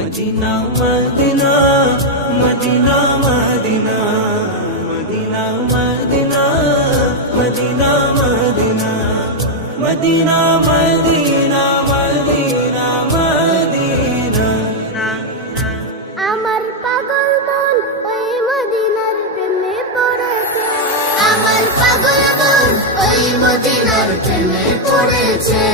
Medina Medina Medina Medina Medina Medina Medina Medina Medina Medina Medina Medina. আমার পাগল মন ওই মদিনার প্রেমে পড়েছে, আমার পাগল মন ওই মদিনার প্রেমে পড়েছে।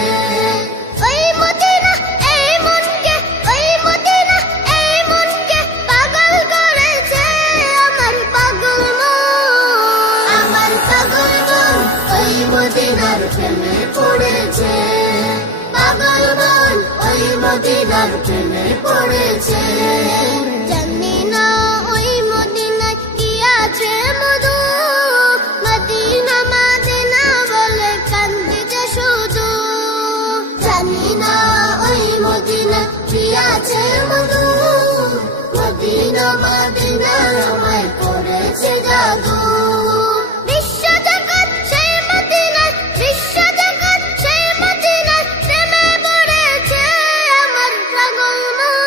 ওই মদিনা এই মনকে, ওই মদিনা এই মনকে পাগল করেছে। আমার পাগল মন, আমার পাগল মন ওই মদিনার প্রেমে পড়েছে। পাগল মন ওই মদিনার প্রেমে পড়েছে। জানি না ওই মদিনায় কি আছে মধু, মদিনা মদিনা বলে কান্দিছে শুধু। জানি না ওই মদিনায় কি আছে মধু, মদিনা মদিনা আমায় করেছে জাদু। বিশ্ব জগৎ সেই মদিনায়, বিশ্ব জগৎ সেই মদিনায় প্রেমে পড়েছে। আমার পাগল মন,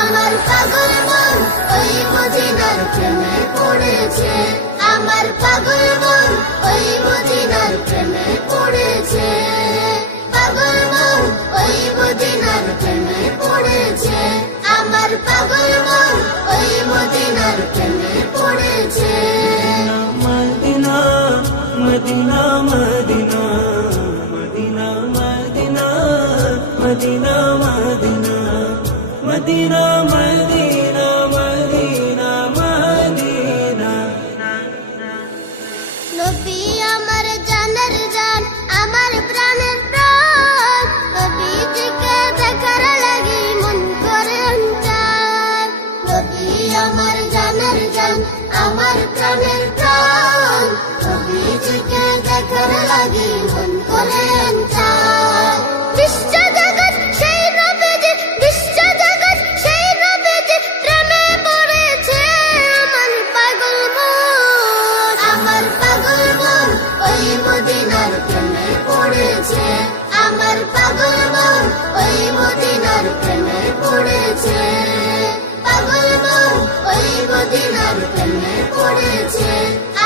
আমার পাগল মন ওই মদিনার প্রেমে পড়েছে। আমার পাগল মন ওই মদিনার প্রেমে পড়েছে। পাগল মন ওই মদিনার প্রেমে পড়েছে। আমার পাগল মন ওই মদিনার প্রেমে পড়েছে। Medina Medina Medina Medina Medina Medina Medina Medina Medina Medina Medina. নবী আমার জানের জান, আমার প্রাণের প্রাণ, নবীজিকে দেখার লাগি মন করে অঞ্চল। নবী আমার জানের জান, আমার প্রাণের প্রাণ, নবীজিকে দেখার লাগি মন করে অঞ্চল। বিশ্ব জগৎ সেই নবীজি, বিশ্ব জগৎ সেই নবীজি প্রেমে পড়েছে। আমার পাগল মন, আমার পাগল মন ওই মদিনার প্রেমে পড়েছে। আমার পাগল মন ওই মদিনার প্রেমে পড়েছে। পাগল মন ওই মদিনার প্রেমে পড়েছে।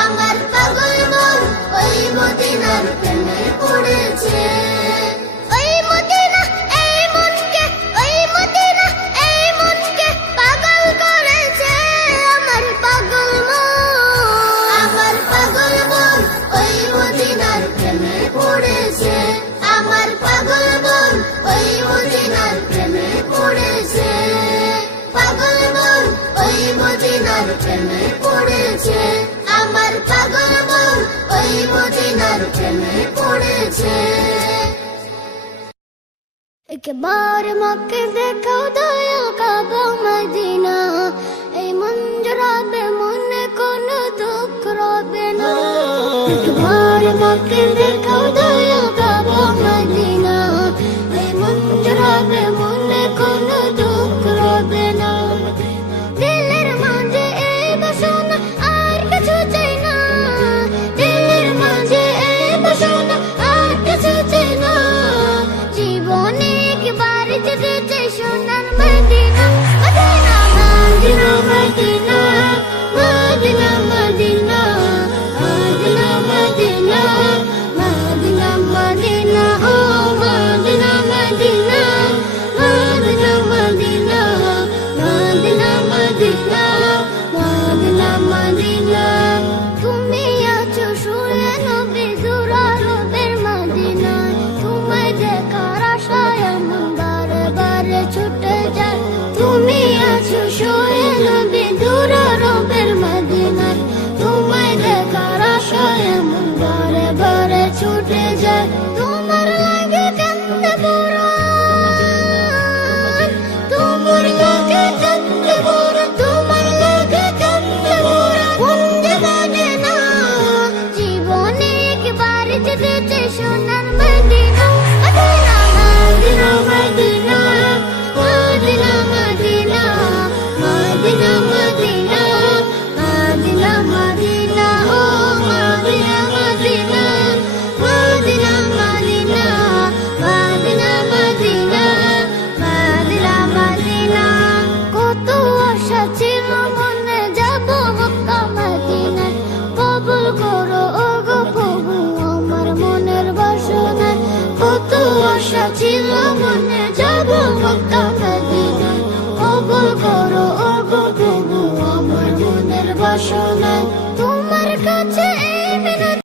আমার পাগল মন ওই মদিনার প্রেমে পড়েছে। ওই মদিনা এই মনকে, ওই মদিনা এই মনকে পাগল করেছে। আমার পাগল মন, আমার পাগল মন ওই মদিনার প্রেমে পড়েছে। আমার পাগল মন ওই মদিনার প্রেমে পড়েছে। পাগল মন ওই মদিনার প্রেমে পড়েছে। আমার পাগল মন ওই মদিনার প্রেমে পড়েছে। একবার মক্কে দেখাও দয়া কাবা মদিনা, এই মন জড়াবে মনে কোনো দুঃখ রবে না। একবার মক্কে দেখাও দয়া কাবা মদিনা, এই মন জড়াবে মনে কোনো দুঃখ রবে না। দিলের মাঝে এই বাসনা আর কিছু চাই না, দিলের মাঝে এই বাসনা আর কিছু চাই না। জীবনে একবার যেতে চাই সোনার Medina, Medina Medina Medina Medina Medina Medina Medina Medina Medina ও Medina Medina Medina Medina Medina Medina Medina Medina. তুমি আছো শুয়ে নবী জুরারবের মদিনায়, তোমায় দেখার আশায় মন বারে বারে ছুটে যায়।